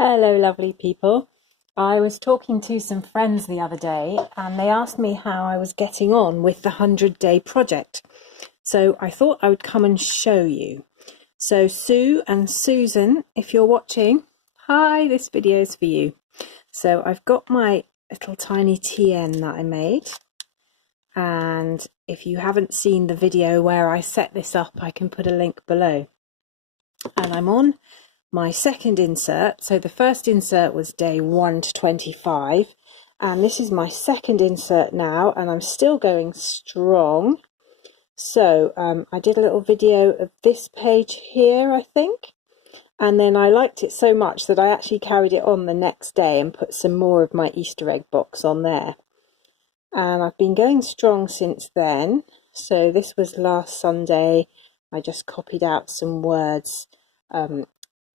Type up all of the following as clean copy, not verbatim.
Hello, lovely people. I was talking to some friends the other day and they asked me how I was getting on with the 100-day project. So I thought I would come and show you. So Sue and Susan, if you're watching, hi, this video is for you. So I've got my little tiny TN that I made. And if you haven't seen the video where I set this up, I can put a link below. And I'm on my second insert. So the first insert was day 1 to 25, and this is my second insert now, and I'm still going strong. So I did a little video of this page here, I think, and then I liked it so much that I actually carried it on the next day and put some more of my Easter egg box on there, and I've been going strong since then. So this was last Sunday. I just copied out some words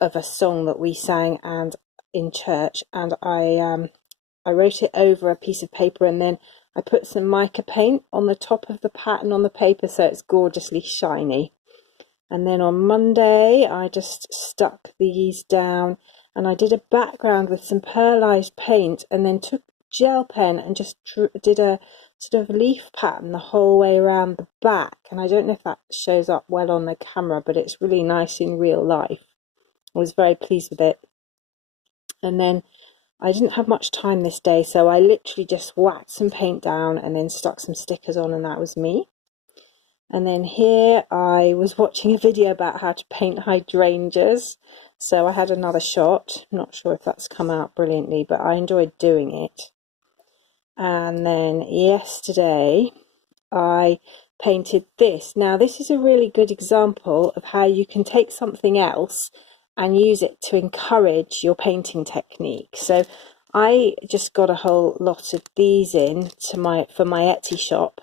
of a song that we sang and in church, and I wrote it over a piece of paper, and then I put some mica paint on the top of the pattern on the paper so it's gorgeously shiny. And then on Monday I just stuck these down, and I did a background with some pearlized paint, and then took gel pen and just did a sort of leaf pattern the whole way around the back. And I don't know if that shows up well on the camera, but it's really nice in real life. I was very pleased with it. And then I didn't have much time this day, so I literally just whacked some paint down and then stuck some stickers on, and that was me. And then here I was watching a video about how to paint hydrangeas, so I had another shot. I'm not sure if that's come out brilliantly, but I enjoyed doing it. And then yesterday I painted this. Now this is a really good example of how you can take something else and use it to encourage your painting technique. So I just got a whole lot of these in to for my Etsy shop,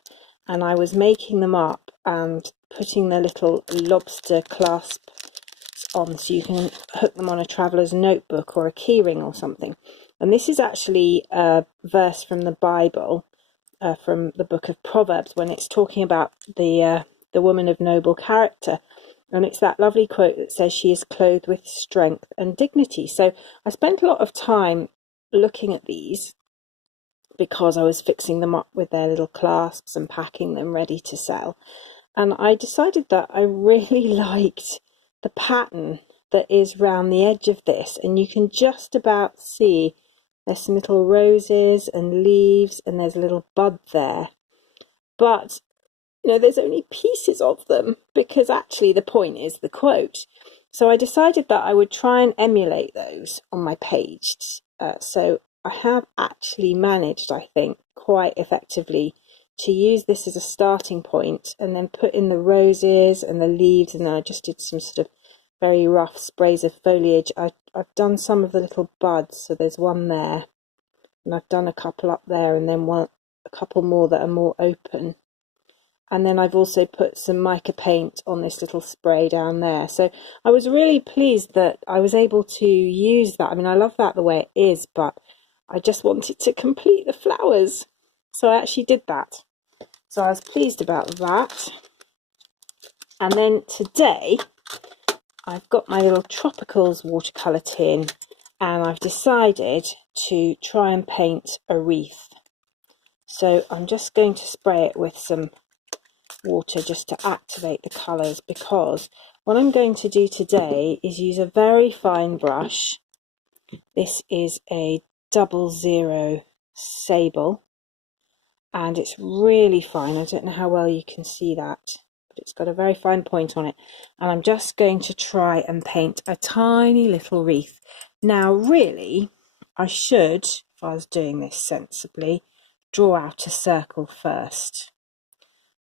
and I was making them up and putting the little lobster clasps on so you can hook them on a traveller's notebook or a keyring or something. And this is actually a verse from the Bible, from the book of Proverbs, when it's talking about the woman of noble character. And it's that lovely quote that says she is clothed with strength and dignity. So I spent a lot of time looking at these because I was fixing them up with their little clasps and packing them ready to sell. And I decided that I really liked the pattern that is round the edge of this. And you can just about see there's some little roses and leaves, and there's a little bud there. But there's only pieces of them, because actually the point is the quote. So I decided that I would try and emulate those on my page. So I have actually managed, I think, quite effectively to use this as a starting point, and then put in the roses and the leaves, and then I just did some sort of very rough sprays of foliage. I've done some of the little buds, so there's one there, and I've done a couple up there, and then a couple more that are more open. And then I've also put some mica paint on this little spray down there. So I was really pleased that I was able to use that. I mean, I love that the way it is, but I just wanted to complete the flowers. So I actually did that. So I was pleased about that. And then today, I've got my little Tropicals watercolour tin, and I've decided to try and paint a wreath. So I'm just going to spray it with some water just to activate the colours, because what I'm going to do today is use a very fine brush. This is a 00 sable, and it's really fine. I don't know how well you can see that, but it's got a very fine point on it, and I'm just going to try and paint a tiny little wreath. Now really I should, if I was doing this sensibly, draw out a circle first,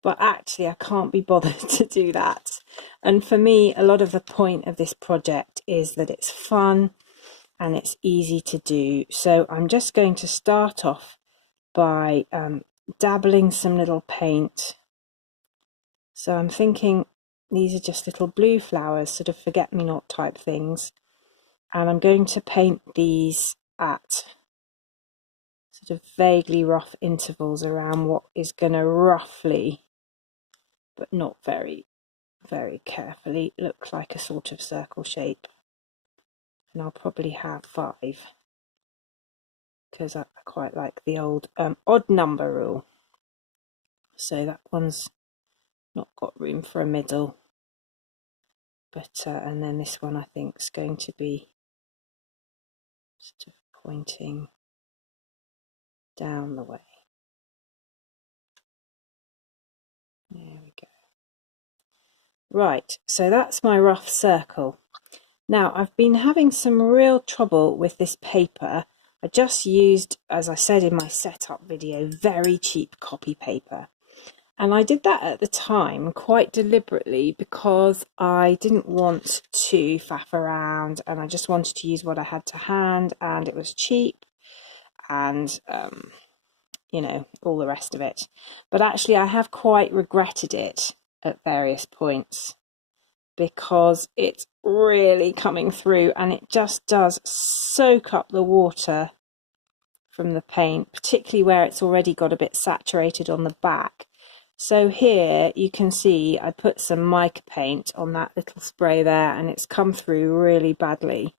but actually I can't be bothered to do that. And for me, a lot of the point of this project is that it's fun and it's easy to do. So I'm just going to start off by dabbling some little paint. So I'm thinking these are just little blue flowers, sort of forget-me-not type things. And I'm going to paint these at sort of vaguely rough intervals around what is going to roughly, but not very, very carefully, look like a sort of circle shape. and I'll probably have 5 because I quite like the old odd number rule. So that one's not got room for a middle, but and then this one I think is going to be sort of pointing down the way. There we go. Right, so that's my rough circle. Now, I've been having some real trouble with this paper. I just used, as I said in my setup video, very cheap copy paper. And I did that at the time quite deliberately because I didn't want to faff around and I just wanted to use what I had to hand, and it was cheap and, you know, all the rest of it. But actually I have quite regretted it at various points, because it's really coming through and it just does soak up the water from the paint, particularly where it's already got a bit saturated on the back. So here you can see I put some mica paint on that little spray there, and it's come through really badly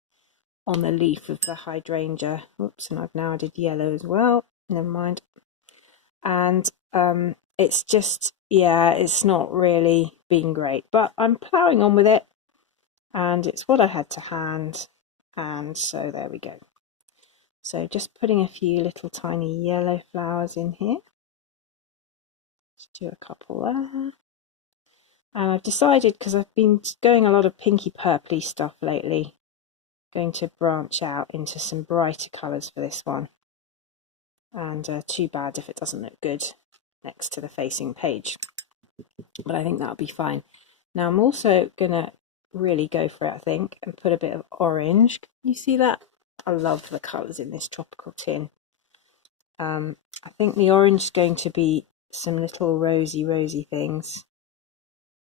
on the leaf of the hydrangea. Oops, and I've now added yellow as well, never mind. And it's just, yeah, it's not really been great, but I'm ploughing on with it, and it's what I had to hand, and so there we go. So just putting a few little tiny yellow flowers in here. Let's do a couple there. And I've decided, because I've been going a lot of pinky purpley stuff lately, going to branch out into some brighter colours for this one. And too bad if it doesn't look good next to the facing page, but I think that'll be fine. Now I'm also gonna really go for it, I think, and put a bit of orange. Can you see that? I love the colours in this tropical tin. I think the orange is going to be some little rosy things.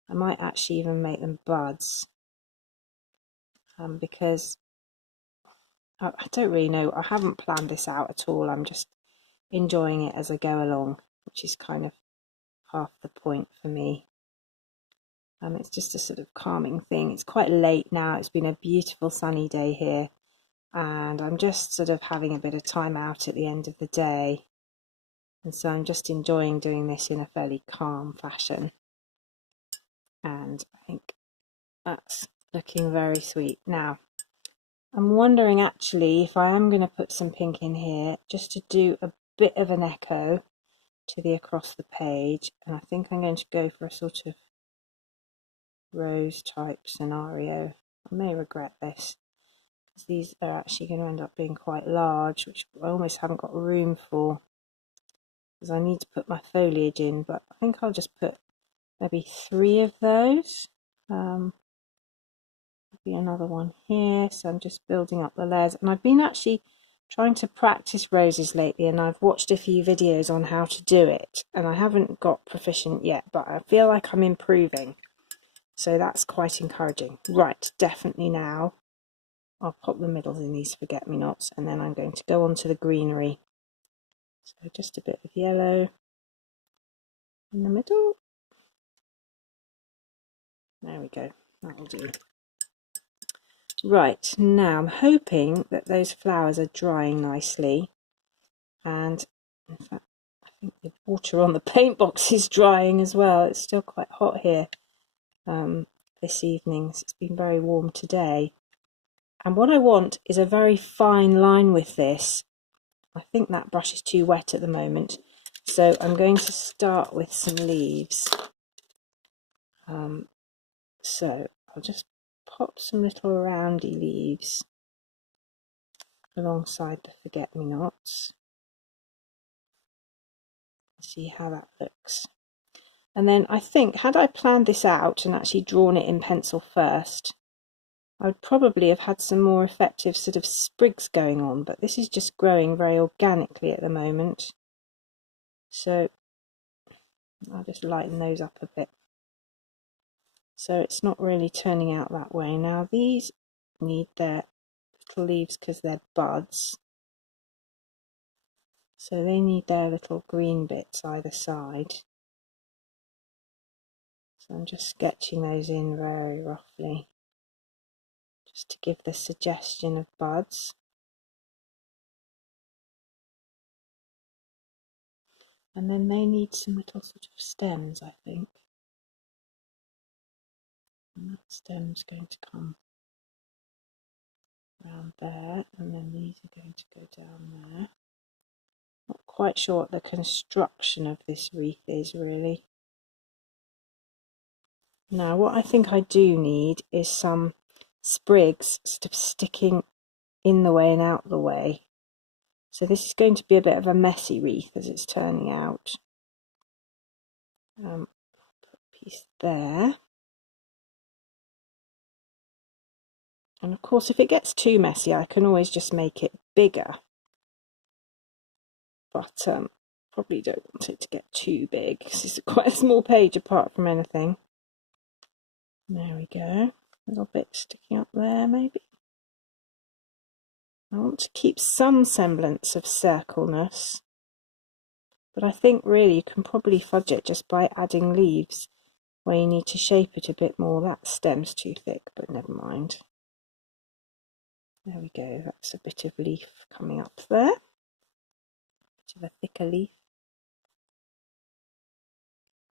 I might actually even make them buds, because I don't really know. I haven't planned this out at all. I'm just enjoying it as I go along, which is kind of half the point for me. It's just a sort of calming thing. It's quite late now. It's been a beautiful sunny day here, and I'm just sort of having a bit of time out at the end of the day. And so I'm just enjoying doing this in a fairly calm fashion. And I think that's looking very sweet. Now, I'm wondering actually if I am going to put some pink in here just to do a bit of an echo to the across the page. And I think I'm going to go for a sort of rose type scenario. I may regret this, because these are actually going to end up being quite large, which I almost haven't got room for, because I need to put my foliage in. But I think I'll just put maybe 3 of those. Be another one here. So I'm just building up the layers, and I've been actually trying to practice roses lately, and I've watched a few videos on how to do it, and I haven't got proficient yet, but I feel like I'm improving, so that's quite encouraging. Right, definitely now I'll pop the middles in these forget-me-nots, and then I'm going to go on to the greenery. So just a bit of yellow in the middle. There we go, that'll do. Right, now I'm hoping that those flowers are drying nicely, and in fact I think the water on the paint box is drying as well. It's still quite hot here this evening. It's been very warm today, and what I want is a very fine line with this. I think that brush is too wet at the moment, so I'm going to start with some leaves. So I'll just pop some little roundy leaves alongside the forget-me-nots. See how that looks. And then I think, had I planned this out and actually drawn it in pencil first, I would probably have had some more effective sort of sprigs going on, but this is just growing very organically at the moment. So I'll just lighten those up a bit. So it's not really turning out that way. Now these need their little leaves because they're buds. So they need their little green bits either side. So I'm just sketching those in very roughly, just to give the suggestion of buds. And then they need some little sort of stems, I think. And that stem's going to come around there, and then these are going to go down there. Not quite sure what the construction of this wreath is really. Now what I think I do need is some sprigs sort of sticking in the way and out the way. So this is going to be a bit of a messy wreath as it's turning out. Put a piece there. And of course, if it gets too messy, I can always just make it bigger. But probably don't want it to get too big, because it's quite a small page apart from anything. There we go. A little bit sticking up there, maybe. I want to keep some semblance of circleness, but I think really you can probably fudge it just by adding leaves where you need to shape it a bit more. That stem's too thick, but never mind. There we go, that's a bit of leaf coming up there. Bit of a thicker leaf.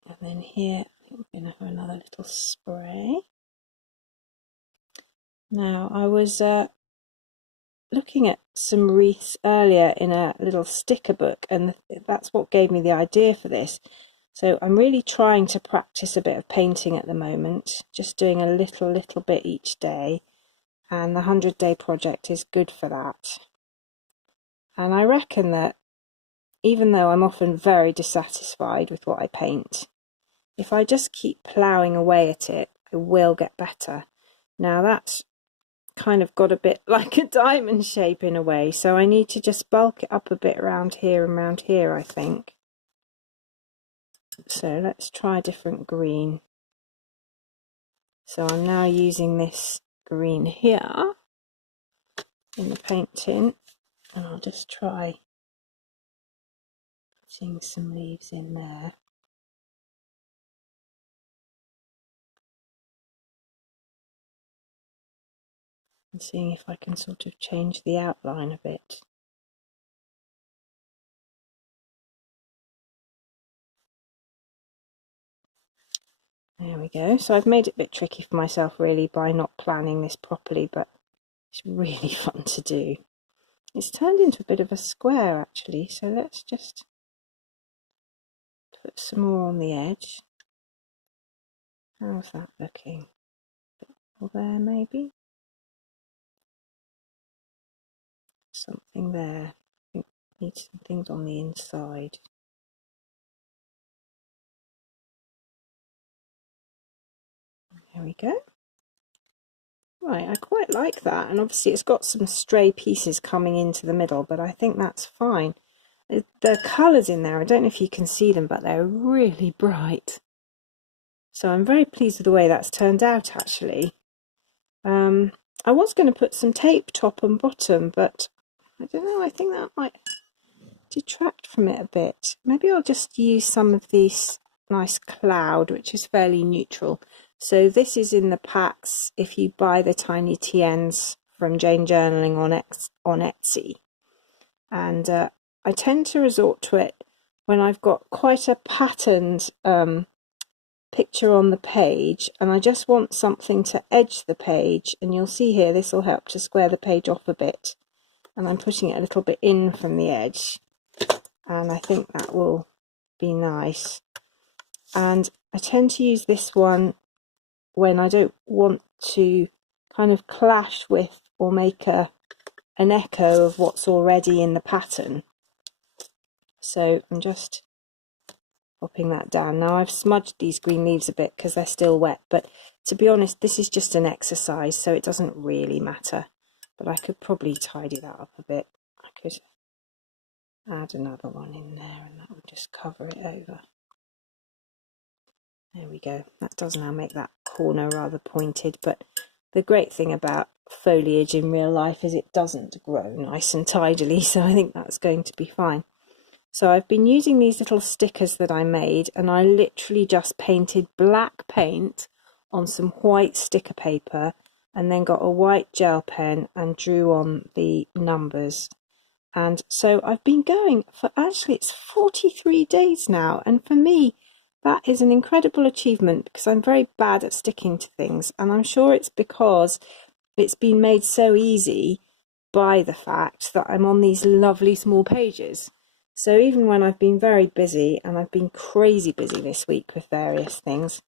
And then here, I think we're going to have another little spray. Now, I was looking at some wreaths earlier in a little sticker book, and that's what gave me the idea for this. So I'm really trying to practice a bit of painting at the moment, just doing a little bit each day, and the 100-day project is good for that. And I reckon that even though I'm often very dissatisfied with what I paint, if I just keep ploughing away at it, I will get better. Now that's kind of got a bit like a diamond shape in a way, so I need to just bulk it up a bit around here and around here, I think. So let's try a different green. So I'm now using this green here in the paint tin, and I'll just try putting some leaves in there. And seeing if I can sort of change the outline a bit. There we go. So I've made it a bit tricky for myself really by not planning this properly, but it's really fun to do. It's turned into a bit of a square actually, so let's just put some more on the edge. How's that looking? A bit more there maybe? Something there. I think we need some things on the inside. There we go. Right, I quite like that, and obviously it's got some stray pieces coming into the middle, but I think that's fine. The colours in there, I don't know if you can see them, but they're really bright. So I'm very pleased with the way that's turned out actually. I was going to put some tape top and bottom, but I don't know, I think that might detract from it a bit. Maybe I'll just use some of this nice cloud, which is fairly neutral. So this is in the packs if you buy the Tiny TNs from Jane Journaling on Etsy. And I tend to resort to it when I've got quite a patterned picture on the page, and I just want something to edge the page, and you'll see here this will help to square the page off a bit, and I'm putting it a little bit in from the edge, and I think that will be nice. And I tend to use this one when I don't want to kind of clash with or make an echo of what's already in the pattern. So I'm just popping that down. Now I've smudged these green leaves a bit because they're still wet, but to be honest this is just an exercise, so it doesn't really matter, but I could probably tidy that up a bit. I could add another one in there and that would just cover it over. There we go. That does now make that corner rather pointed, but the great thing about foliage in real life is it doesn't grow nice and tidily, so I think that's going to be fine. So I've been using these little stickers that I made, and I literally just painted black paint on some white sticker paper and then got a white gel pen and drew on the numbers. And so I've been going for, actually it's 43 days now, and for me that is an incredible achievement because I'm very bad at sticking to things, and I'm sure it's because it's been made so easy by the fact that I'm on these lovely small pages. So even when I've been very busy, and I've been crazy busy this week with various things,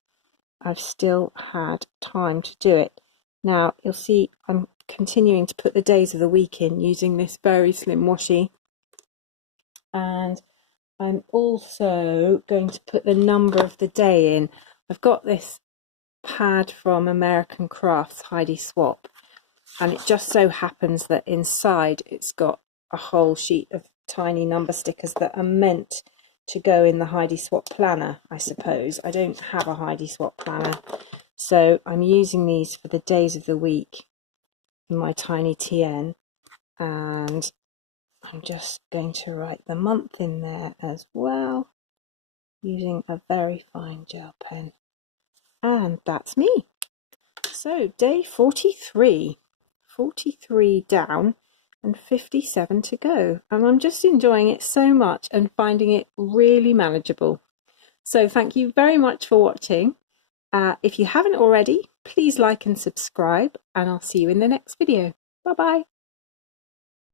I've still had time to do it. Now you'll see I'm continuing to put the days of the week in using this very slim washi, and I'm also going to put the number of the day in. I've got this pad from American Crafts Heidi Swap, and it just so happens that inside it's got a whole sheet of tiny number stickers that are meant to go in the Heidi Swap planner, I suppose. I don't have a Heidi Swap planner, so I'm using these for the days of the week in my tiny TN, and I'm just going to write the month in there as well using a very fine gel pen. And that's me. So day 43 down and 57 to go, and I'm just enjoying it so much and finding it really manageable. So thank you very much for watching. If you haven't already, please like and subscribe, and I'll see you in the next video. Bye bye.